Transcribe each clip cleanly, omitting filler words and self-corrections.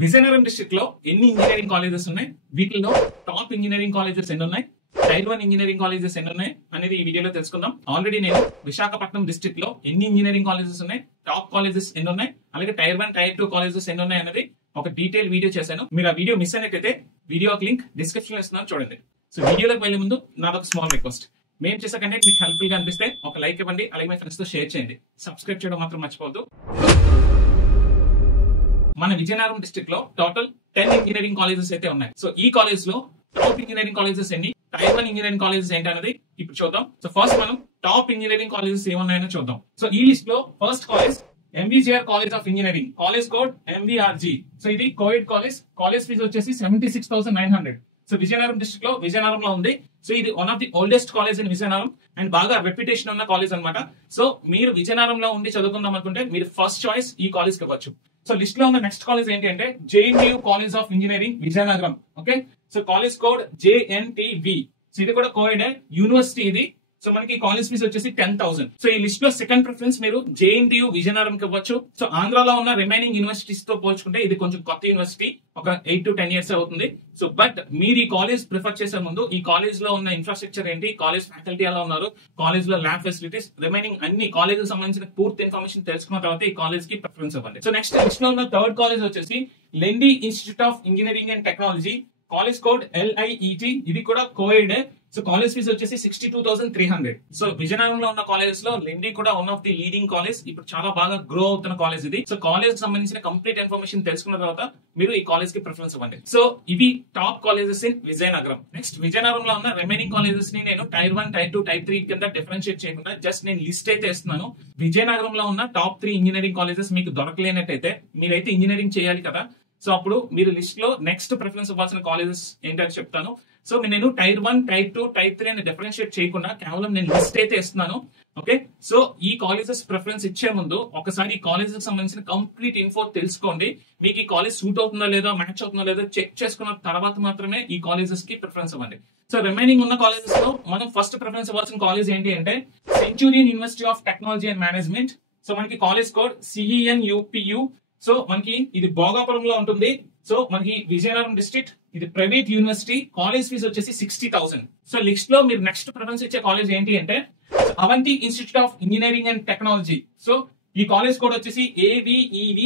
Vizianagaram district లో ఎన్ని engineering colleges ఉన్నాయి, వీటిలో టాప్ ఇంజనీరింగ్ కాలేజెస్ ఎన్ని ఉన్నాయి, టైర్ 1 ఇంజనీరింగ్ కాలేజెస్ ఎన్ని ఉన్నాయి అనేది ఈ వీడియోలో తెలుసుకుందాం. ఆల్రెడీ నేను విశాఖపట్నం డిస్ట్రిక్ట్ లో ఎన్ని ఇంజనీరింగ్ కాలేజెస్ ఉన్నాయి, టాప్ కాలేజెస్ ఎన్ని ఉన్నాయి, అలాగే టైర్ 1 టైర్ 2 కాలేజెస్ ఎన్ని ఉన్నాయి అనేది ఒక డీటెయిల్ వీడియో చేశాను. మీరు ఆ వీడియో మిస్ అయినట్టయితే వీడియో లింక్ డిస్క్రిప్షన్ లో ఇస్తున్నాను, చూడండి. సో వీడియోలోకి వెళ్లే ముందు నాదొక స్మాల్ రిక్వెస్ట్. మేము చేసే కంటెంట్ మీకు హెల్ప్ఫుల్ గా అనిపిస్తే ఒక లైక్ ఇవ్వండి, అలాగే మీ ఫ్రెండ్స్ తో షేర్ చేయండి. సబ్స్క్రైబ్ చేయడం మాత్రం మర్చిపోవద్దు. మన విజయనగరం డిస్ట్రిక్ట్ లో టోటల్ 10 ఇంజనీరింగ్ కాలేజెస్ అయితే ఉన్నాయి. సో ఈ కాలేజ్ లో టాప్ ఇంజనీరింగ్ కాలేజెస్ ఎన్ని, టైర్ 1 ఇంజనీరింగ్ కాలేజెస్ ఏంటి అనేది ఇప్పుడు చూద్దాం. సో ఫస్ట్ మనం టాప్ ఇంజనీరింగ్ కాలేజెస్ ఏమున్నాయో చూద్దాం. సో ఈ లిస్ట్ లో first college MVGR college of engineering, college code MVRG. So ఇది కోవిడ్ కాలేజ్. కాలేజ్ ఫీజు వచ్చేసి 76,900. సో విజయనగరం డిస్ట్రిక్ట్ లో విజయనగరంలో ఉంది. సో ఇది one of the oldest college in Vizianagaram and బాగా రెప్యుటేషన్ ఉన్న కాలేజ్ అన్నమాట. సో మీరు విజయనగరంలో ఉండి చదువుకుందాం అనుకుంటే మీరు ఫస్ట్ చాయిస్ ఈ కాలేజ్ కి ఇవ్వచ్చు. సో లిస్ట్ లో ఉన్న నెక్స్ట్ కాలేజ్ ఏంటి అంటే JNTU college of engineering Vizianagaram. Okay, so college code JNTV. So ఇది కూడా కోవిడ్ యూనివర్సిటీ ఇది. సో మనకి కాలేజ్ ఫీజు వచ్చేసి 10,000. సో ఈ లిస్ట్ లో సెకండ్ ప్రిఫరెన్స్ మీరు జేఎన్టీయూ విజయనగరం కి ఇవ్వచ్చు. సో ఆంధ్రాలో ఉన్న రిమైనింగ్ యూనివర్సిటీస్ తో పోల్చుకుంటే ఇది కొంచెం కొత్త యూనివర్సిటీ, ఒక 8 to 10 years అవుతుంది. సో బట్ మీరు ఈ కాలేజ్ ప్రిఫర్ చేసే ముందు ఈ కాలేజ్ లో ఉన్న ఇన్ఫ్రాస్ట్రక్చర్ ఏంటి, కాలేజ్ ఫ్యాకల్టీ ఎలా ఉన్నారు, కాలేజ్ లో ల్యాబ్ ఫెసిలిటీస్, రిమైనింగ్ అన్ని కాలేజ్ సంబంధించిన పూర్తి ఇన్ఫర్మేషన్ తెలుసుకున్న తర్వాత ఈ కాలేజ్ కి ప్రిఫరెన్స్ ఇవ్వండి. సో నెక్స్ట్ లిస్ట్ లో ఉన్న థర్డ్ కాలేజ్ వచ్చేసి లెండి institute of engineering and technology, college code LIET. ఇది కూడా కోవిడ్. సో కాలేజ్ ఫీజు వచ్చేసి 62,300. సో విజయనగరంలో ఉన్న కాలేజెస్ లో లెండి కూడా one of the leading college. ఇప్పుడు చాలా బాగా గ్రో అవుతున్న కాలేజ్ ఇది. సో కాలేజ్ సంబంధించిన కంప్లీట్ ఇన్ఫర్మేషన్ తెలుసుకున్న తర్వాత మీరు ఈ కాలేజ్ కి ప్రిఫరెన్స్ ఇవ్వండి. సో ఇవి top colleges in Vizianagaram. Next విజయనగరంలో ఉన్న రిమైనింగ్ కాలేజెస్ ని నేను టైర్ 1, టైర్ 2, టైర్ 3 కింద డిఫరెన్షియేట్ చేయకుండా జస్ట్ నేను లిస్ట్ అయితే ఇస్తున్నాను. విజయనగరంలో ఉన్న టాప్ 3 ఇంజనీరింగ్ కాలేజెస్ మీకు దొరకలేనట్టయితే మీరైతే ఇంజనీరింగ్ చేయాలి కదా. సో అప్పుడు మీరు లిస్ట్ లో నెక్స్ట్ ప్రిఫరెన్స్ ఇవ్వాల్సిన కాలేజెస్ ఏంటని చెప్తాను. సో నేను టైర్ 1, టైర్ 2, టైర్ 3 అని డిఫరెన్షియేట్ చేయకుండా కేవలం నేను లిస్ట్ అయితే ఇస్తున్నాను. ఓకే, సో ఈ కాలేజెస్ ప్రిఫరెన్స్ ఇచ్చే ముందు ఒకసారి ఈ కాలేజెస్ సంబంధించిన కంప్లీట్ ఇన్ఫో తెలుసుకోండి. మీకు ఈ కాలేజ్ సూట్ అవుతుందో లేదో, మ్యాచ్ అవుతుందో లేదో చెక్ చేసుకున్న తర్వాత మాత్రమే ఈ కాలేజెస్ కి ప్రిఫరెన్స్ ఇవ్వండి. సో రిమైనింగ్ ఉన్న కాలేజెస్ లో మనం ఫస్ట్ ప్రిఫరెన్స్ ఇవ్వాల్సిన కాలేజ్ ఏంటి అంటే Centurion university of technology and management. So మనకి కాలేజ్ కోడ్ CENUPU. సో మనకి ఇది భోగాపురంలో ఉంటుంది. సో మనకి విజయనగరం డిస్ట్రిక్ట్, ఇది ప్రైవేట్ యూనివర్సిటీ. కాలేజ్ ఫీజు వచ్చేసి 60,000. సో లిస్ట్ లో మీరు నెక్స్ట్ ప్రిఫరెన్స్ ఇచ్చే కాలేజ్ ఏంటి అంటే Avanti institute of engineering and technology. So ఈ కాలేజ్ కోడ్ వచ్చేసి AVEV.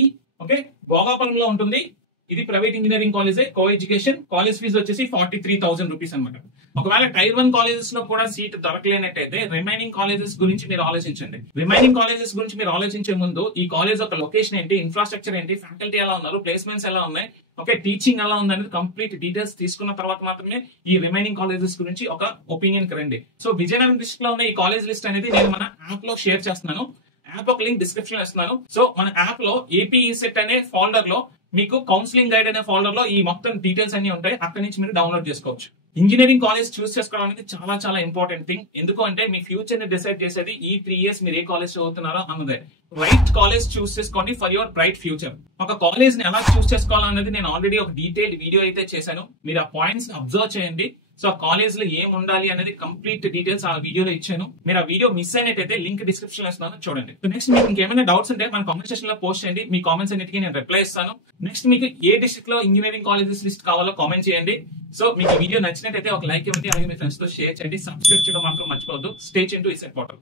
ఓకే, భోగాపురంలో ఉంటుంది. ఇది private engineering college, co education. College fee వచ్చేసి 43,000 రూపీస్ అనమాట. ఒకవేళ టైర్ 1 కాలేజెస్ లో కూడా సీట్ దొరకలేనట్టయితే రిమైనింగ్ కాలేజెస్ గురించి మీరు ఆలోచించండి. రిమైనింగ్ కాలేజెస్ గురించి మీరు ఆలోచించే ముందు ఈ కాలేజ్ ఒక లొకేషన్ ఏంటి, ఇన్ఫ్రాస్ట్రక్చర్ ఏంటి, ఫ్యాకల్టీ ఎలా ఉన్నారు, ప్లేస్మెంట్స్ ఎలా ఉన్నాయి, ఓకే, టీచింగ్ ఎలా ఉంది అనేది కంప్లీట్ డీటెయిల్స్ తీసుకున్న తర్వాత మాత్రమే ఈ రిమైనింగ్ కాలేజెస్ గురించి ఒక ఒపీనియన్ కి రండి. సో విజయనగరం డిస్ట్రిక్ట్ లో ఉన్న ఈ కాలేజ్ లిస్ట్ అనేది నేను మన యాప్ లో షేర్ చేస్తున్నాను. యాప్ ఒక లింక్ డిస్క్రిప్షన్ లో ఇస్తున్నాను. సో మన యాప్ లో APESET అనే ఫోల్డర్ లో మీకు కౌన్సిలింగ్ గైడ్ అనే ఫోల్డర్ లో ఈ మొత్తం డీటెయిల్స్ అన్ని ఉంటాయి. అక్కడి నుంచి మీరు డౌన్లోడ్ చేసుకోవచ్చు. ఇంజనీరింగ్ కాలేజ్ చూస్ చేసుకోవడం అనేది చాలా చాలా ఇంపార్టెంట్ థింగ్. ఎందుకు అంటే మీ ఫ్యూచర్ ని డిసైడ్ చేసేది ఈ 3 years మీరు ఏ కాలేజ్ చదువుతున్నారో అన్నదే. రైట్ కాలేజ్ చూస్ చేసుకోండి ఫర్ యువర్ బ్రైట్ ఫ్యూచర్. ఒక కాలేజ్ ని ఎలా చూస్ చేసుకోవాలనేది నేను ఆల్రెడీ ఒక డీటెయిల్డ్ వీడియో అయితే చేశాను. మీరు ఆ పాయింట్స్ అబ్జర్వ్ చేయండి. సో ఆ కాలేజ్ లో ఏం ఉండాలి అనేది కంప్లీట్ డీటెయిల్స్ ఆ వీడియోలో ఇచ్చాను. మీరు ఆ వీడియో మిస్ అయినట్టయితే లింక్ డిస్క్రిప్షన్ లో ఇస్తున్నాను, చూడండి. నెక్స్ట్ మీకు ఇంకేమైనా డౌట్స్ ఉంటే మన కామెంట్ సెక్షన్ లో పోస్ట్ చేయండి. మీ కామెంట్స్ అన్నిటికీ నేను రిప్లై ఇస్తాను. నెక్స్ట్ మీకు ఏ డిస్ట్రిక్ట్ లో ఇంజనీరింగ్ కాలేజెస్ లిస్ట్ కావాలో కామెంట్ చేయండి. సో మీకు ఈ వీడియో నచ్చినట్టయితే ఒక లైక్ ఇవ్వండి, అలాగే మీ ఫ్రెండ్స్ తో షేర్ చేయండి. సబ్స్క్రైబ్ చేయడం మాత్రం మర్చిపోవద్దు. Stay tuned to ECET portal.